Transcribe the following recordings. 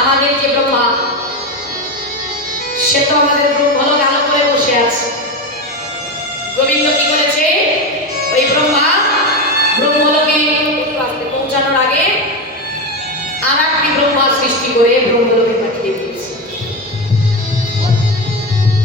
আমাদের যে ব্রহ্মা সে তো আমাদের ব্রহ্মলোক আলো করে বসে আছে। গোবিন্দ কি করেছে? ওই ব্রহ্মলোকে পৌঁছানোর আগে আর একটি ব্রহ্মা সৃষ্টি করে ব্রহ্মলোকে পাঠিয়ে দিয়েছে।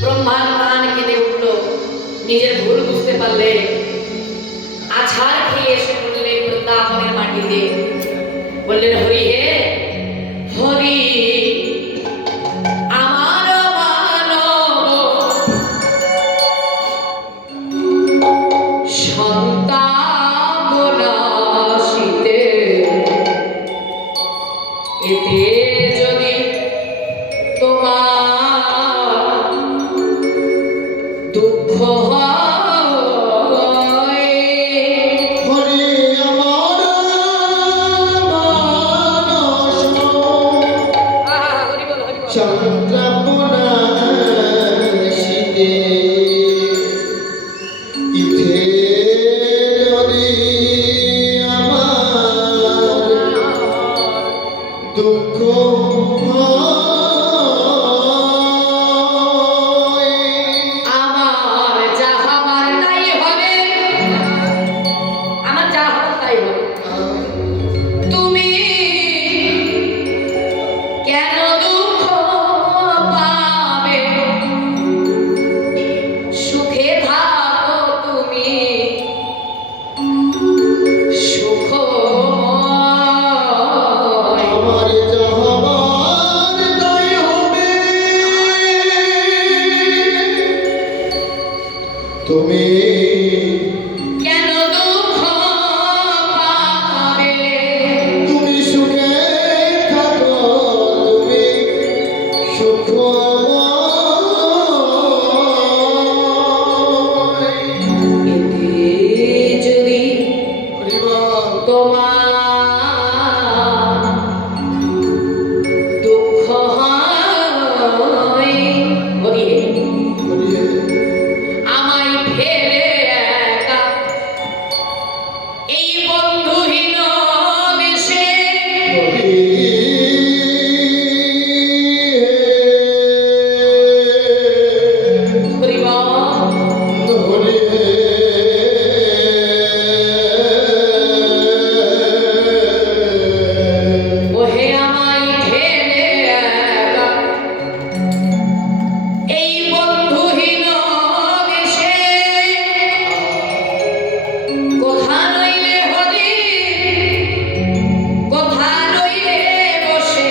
ব্রহ্মার প্রাণ কেঁদে উঠল, নিজের ভুল বুঝতে পারলে আছাড় খেয়ে এসে বললেন বৃন্দাবনের মাটিতে, বললেন হরি হে হরি, আমার মানব সন্তাপ নাশিতে, এতে যদি তোমার দুঃখ তুমি কেন দুঃখ পাবে, তুমি সুখে থাকো, তুমি সুখময়। এতে যদি তোমার দুঃখ হয়, হরি হে, আমায় ফেলে একা এই বন্ধুহীন দেশে, হরি বল, ওহে আমায় ফেলে একা এই বন্ধুহীন দেশে, কোথা রইলে হরি, কোথা রইলে বসে,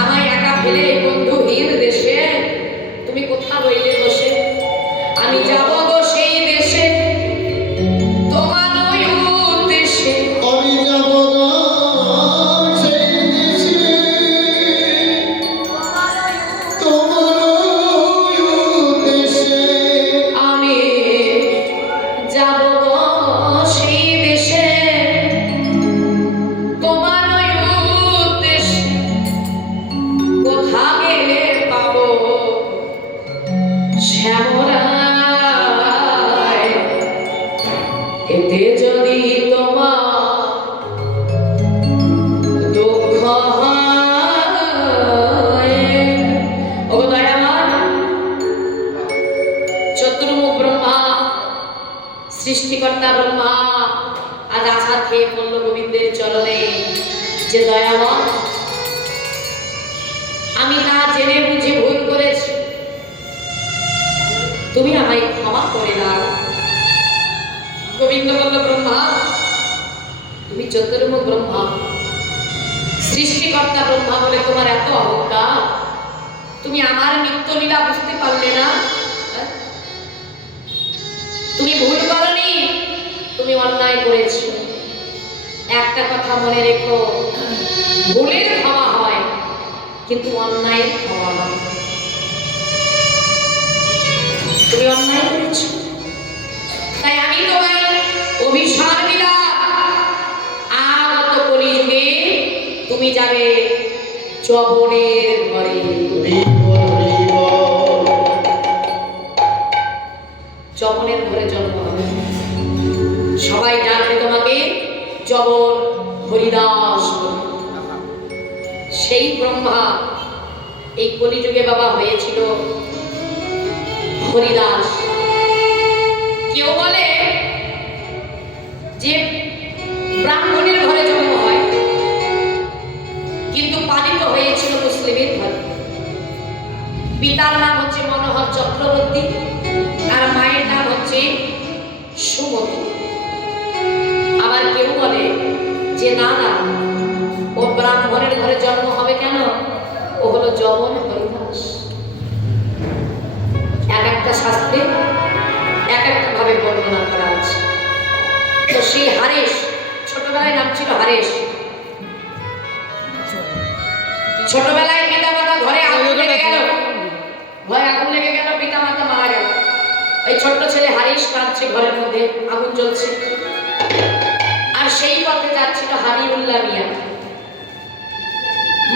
আমায় একা ফেলে এই বন্ধুহীন দেশে তুমি কোথা রইলে বসে, আমি যাব গো সেই দেশে তোমার ওই উদ্দেশ্যে, আমি যাব সেই দেশে তোমার উদ্দেশ্যে, আমি যাব গো সেই দেশে তোমার ওই উদ্দেশ্যে, কোথা গেলে পাবো শ্যামরায়, এতে যদি তোমার দুঃখ হয়। ও দয়াময়, চতুর্মুখ ব্রহ্মা, সৃষ্টিকর্তা ব্রহ্মা আজ আছাড় খেয়ে পড়ল গোবিন্দের চরণে, যে দয়াময় আমি না জেনে বুঝে ভুল করেছি, তুমি আমায় ক্ষমা করে দাও। গোবিন্দ বলল ব্রহ্মা, তুমি চতুর্মুখ ব্রহ্মা, সৃষ্টিকর্তা ব্রহ্মা বলে তোমার এত অহংকার, তুমি আমার নিত্যলীলা বুঝতে পারলে না? তুমি ভুল করনি, তুমি অন্যায় করেছো। একটা কথা মনে রেখো, ভুলের ক্ষমা হয় কিন্তু অন্যায়ের ক্ষমা হয়। তুমি অন্যায় করেছো, তাই আমি তোমায় অভিশাপ দিলাম, আগত কলিযুগে তুমি যাবে চবনের ঘরে। চবনের ঘরে জন্ম হবে, সবাই জানবে তোমাকে চবন হরিদাস। সেই ব্রহ্মা এই কলিযুগে বাবা হয়েছিল হরিদাস। কেউ বলে যে ব্রাহ্মণের ঘরে জন্ম হয়, কিন্তু পালিত হয়েছিল মুসলিমের ঘরে। পিতার নাম হচ্ছে মনোহর চক্রবর্তী আর মায়ের নাম হচ্ছে সুমতি। আবার কেউ বলে যে না না, ও ব্রাহ্মণের ঘরে জন্ম হবে কেন, ও হলো যমন হরিদাস। এক একটা শাস্ত্রে এক একটা ভাবে বর্ণনা করা আছে। তো সেই হারেশ, ছোটবেলায় নাম ছিল হারেশ। ছোটবেলায় পিতা মাতা ঘরে আগুন লেগে গেল, ঘরে আগুন লেগে গেল, পিতা মাতা মারা গেল। এই ছোট্ট ছেলে হারেশ কাঁদছে, ঘরের মধ্যে আগুন জ্বলছে। আর সেই পথে যাচ্ছিল হাবিবুল্লাহ মিয়া।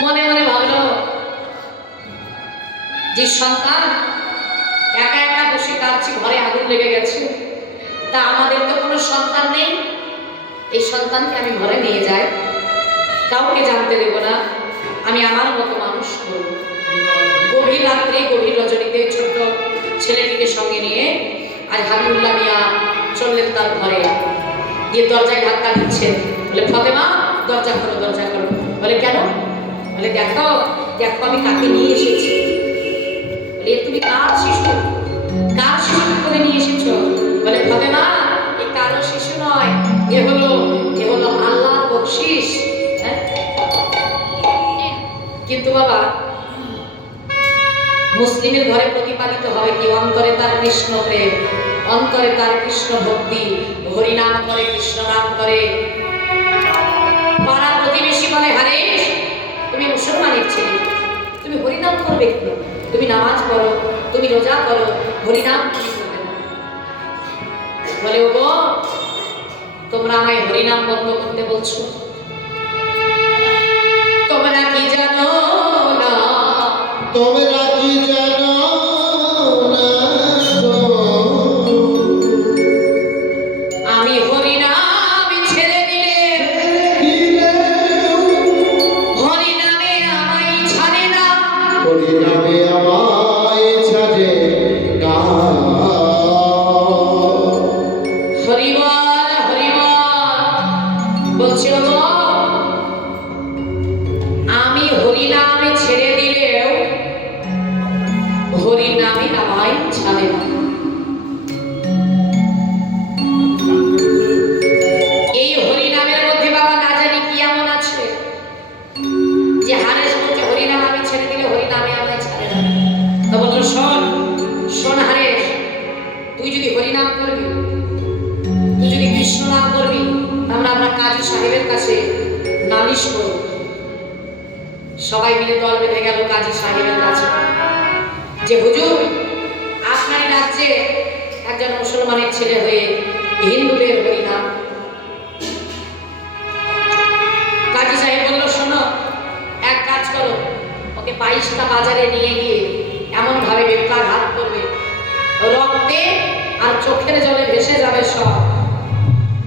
মনে মনে ভাবলো যে সন্তান একা একা বসে কাঁদছে, ঘরে আগুন লেগে গেছে, তা আমাদের তো কোনো সন্তান নেই, এই সন্তানকে আমি ঘরে নিয়ে যাই, কাউকে জানতে দেব না, আমি আমার মতো মানুষ করব। গভীর রাত্রে গভীর রজনীতে ছোট্ট ছেলেটিকে সঙ্গে নিয়ে আজ হাবিবুল্লাহ মিয়া চললেন তার ঘরে। গিয়ে দরজায় ধাক্কা দিচ্ছেন, বলে ফাতেমা দরজা করো, দরজা করো। বলে কেন? বলে দেখো দেখো আমি কাকে নিয়ে এসেছি। বলে তুমি কার শিশু, কার শিশু করে নিয়ে এসেছো? বলে ফাতেমা এ কারো শিশু নয়, এ হলো আল্লাহর বকশিশ। কিন্তু বাবা মুসলিমের ঘরে প্রতিপালিত হবে কি? অন্তরে তার কৃষ্ণ প্রেম, অন্তরে তার কৃষ্ণ ভক্তি, হরিনাম করে, কৃষ্ণ নাম করে। পাড়ার প্রতিবেশী বলে হারেশ তুমি মুসলমানের ছেলে, তুমি হরিনাম করবে কেন? তুমি নামাজ পড়ো, তুমি রোজা করো, হরিনাম তুমি করবে না। বলে ও গো, তোমরা আমায় হরিনাম বন্ধ করতে বলছো, তোমরা কি জানো না, তোমরা কি জানো না গো, আমি হরিনাম ছেড়ে দিলে হরিনামে আমায় ছাড়ে না, হরিনামে আমায় ছাড়ে না। হরিবল হরিবল বলছে ও গো, আমি হরিনামে ছেড়ে দিলেও হরিনামে আমায় ছাড়ে না। এই হরিনামের মধ্যে বাবা না জানি কি এমন আছে যে হারেশ বলছে হরিনাম আমি ছেড়ে দিলে হরিনামে আমায় ছাড়ে না। তো বললো শোন শোন হারেশ, তুই যদি হরিনাম করবি, তুই যদি কৃষ্ণ নাম করবি, আমরা কাজী সাহেবের কাছে নালিশ করব। সবাই মিলে দল বেঁধে গেল কাজী সাহেবের কাছে, যে হুজুর আপনার রাজ্যে একজন মুসলমানের ছেলে হয়ে হিন্দুদের হরিনাম। কাজী সাহেব বলল শোনো, এক কাজ করো, ওকে 22টা বাজারে নিয়ে গিয়ে এমন ভাবে বেত্রাঘাত করবে, রক্তে আর চোখের জলে ভেসে যাবে সব,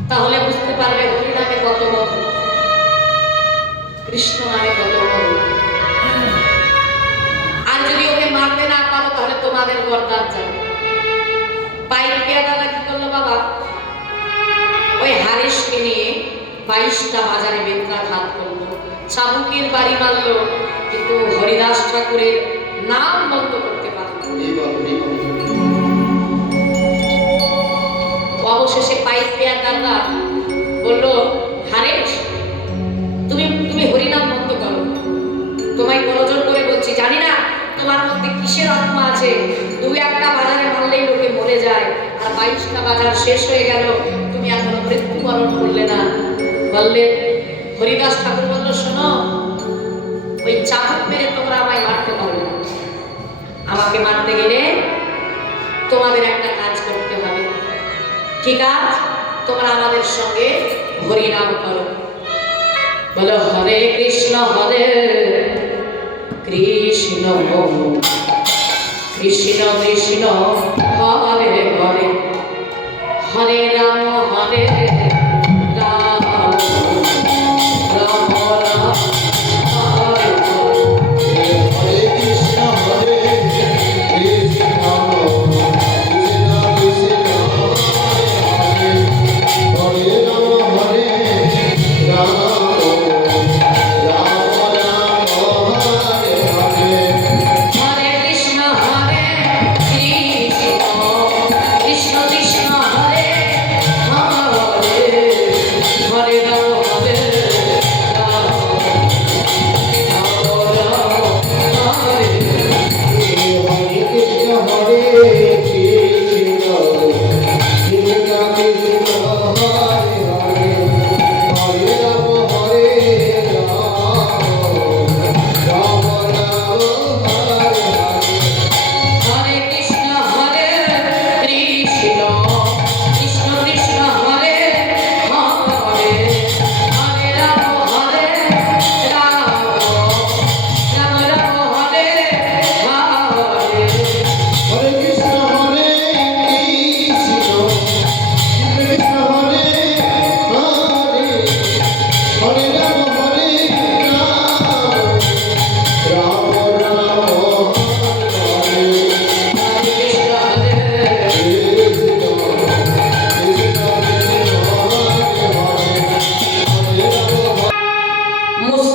তাহলে বুঝতে পারবে হরিনামে কত মধু, কৃষ্ণ নামে কত মধু। আর যদি ওকে মারতে না পারো তাহলে তোমাদের গর্দান যাবে। পাইকিয়া দাদা কি করলো বাবা, ওই হারেশকে নিয়ে 22টা বাজারে বেত্রাঘাত করলো, চাবুকের বাড়ি মারলো, কিন্তু হরিদাস ঠাকুরের নাম বন্ধ করতে পারলো। অবশেষে পাইকিয়া দাদা বললো হারেশ তুমি হরিনাম বন্ধ করো, তোমায় করজোর করে বলছি, জানি না তোমার মধ্যে কিসের আত্মা আছে, 2-1টা বাজারে মারলেই লোকে মরে যায়, আর 22টা বাজার শেষ হয়ে গেল, তুমি এখনো মৃত্যুবরণ করলে না। বললে হরিদাস ঠাকুর বলল শোনো, ওই চাবুক মেরে তোমরা আমায় মারতে পারবে না, আমাকে মারতে গেলে তোমাদের একটা কাজ করতে হবে। কি কাজ? তোমরা আমাদের সঙ্গে হরিনাম করো। বলো হরে কৃষ্ণ কৃষ্ণ কৃষ্ণ কৃষ্ণ হরে হরে, হরে রাম হরে রাম, রাম রাম হরে হরে।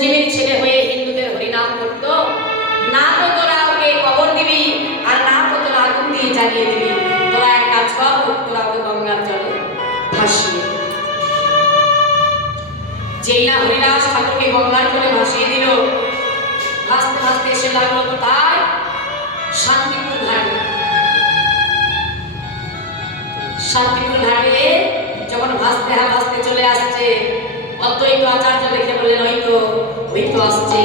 মুসলিমের ছেলে হয়ে হিন্দুদের হরিনাম করতো, না তো তোরা ওকে কবর দিবি আর না তো তোরা আগুন দিয়ে জ্বালিয়ে দিবি, তোরা এক কাজ কর, তোরা ওকে গঙ্গার জলে ভাসিয়ে দে। যেই না হরিদাস ঠাকুরকে গঙ্গার জলে ভাসিয়ে দিল, ভাসতে ভাসতে এসে লাগলো কোথায়? শান্তিপুর ঘাটে। শান্তিপুর ঘাটে যখন ভাসতে ভাসতে চলে আসছে, অদ্বৈত আচার্য দেখে বললেন, ওই তো আসছে।